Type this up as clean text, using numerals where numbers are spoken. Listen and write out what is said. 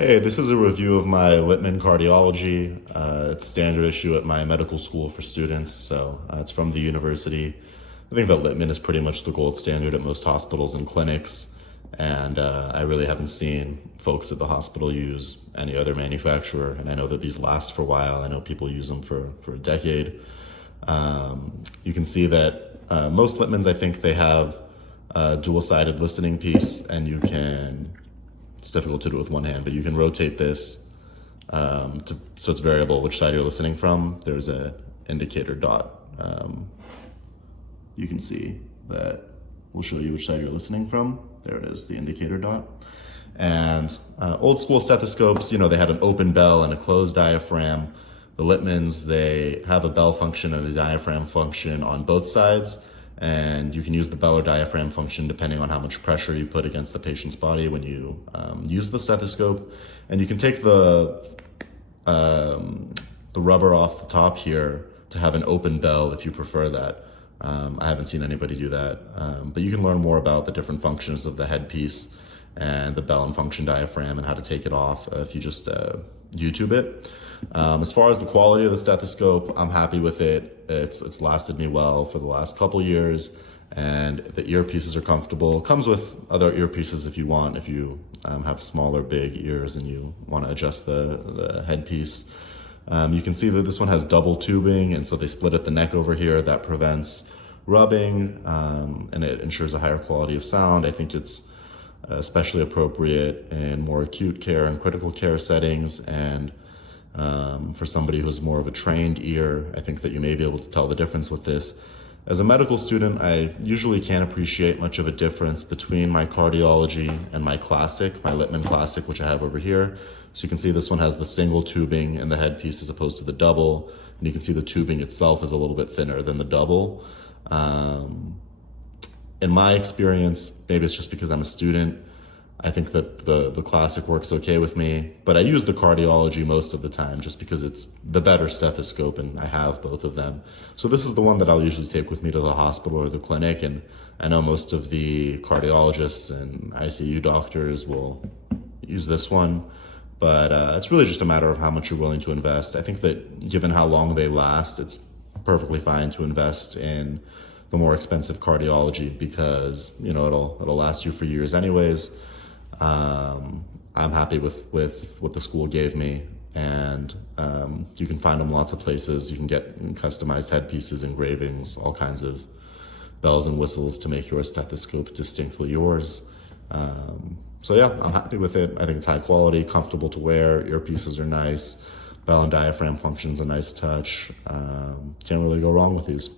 Hey, this is a review of my Littmann Cardiology. It's standard issue at my medical school for students, so it's from the university. I think that Littmann is pretty much the gold standard at most hospitals and clinics, and I really haven't seen folks at the hospital use any other manufacturer, and I know that these last for a while. I know people use them for a decade. You can see that most Littmanns, I think they have a dual-sided listening piece, and you can it's difficult to do with one hand, but you can rotate this so it's variable which side you're listening from. There's a indicator dot. You can see that will show you which side you're listening from. There it is, the indicator dot. And old school stethoscopes, they had an open bell and a closed diaphragm. The Littmanns, they have a bell function and a diaphragm function on both sides. And you can use the bell or diaphragm function depending on how much pressure you put against the patient's body when you use the stethoscope. And you can take the rubber off the top here to have an open bell if you prefer that. I haven't seen anybody do that, but you can learn more about the different functions of the headpiece and the bell and function diaphragm and how to take it off if you just YouTube it. As far as the quality of the stethoscope, I'm happy with it. It's lasted me well for the last couple years, and the earpieces are comfortable. It comes with other earpieces if you want, if you have smaller, big ears and you want to adjust the headpiece. You can see that this one has double tubing, and so they split at the neck over here. That prevents rubbing, and it ensures a higher quality of sound. I think it's especially appropriate in more acute care and critical care settings, and for somebody who's more of a trained ear, I think that you may be able to tell the difference with this. As a medical student, I usually can't appreciate much of a difference between my cardiology and my classic, my Littmann classic, which I have over here. So you can see this one has the single tubing in the headpiece as opposed to the double, and you can see the tubing itself is a little bit thinner than the double. In my experience, maybe it's just because I'm a student, I think that the classic works okay with me, but I use the cardiology most of the time just because it's the better stethoscope and I have both of them. So this is the one that I'll usually take with me to the hospital or the clinic, and I know most of the cardiologists and ICU doctors will use this one, but it's really just a matter of how much you're willing to invest. I think that given how long they last, it's perfectly fine to invest in the more expensive cardiology because, it'll last you for years anyways. I'm happy with what the school gave me, and you can find them lots of places. You can get customized headpieces, engravings, all kinds of bells and whistles to make your stethoscope distinctly yours. So yeah, I'm happy with it. I think it's high quality, comfortable to wear, earpieces are nice, bell and diaphragm function's a nice touch. Can't really go wrong with these.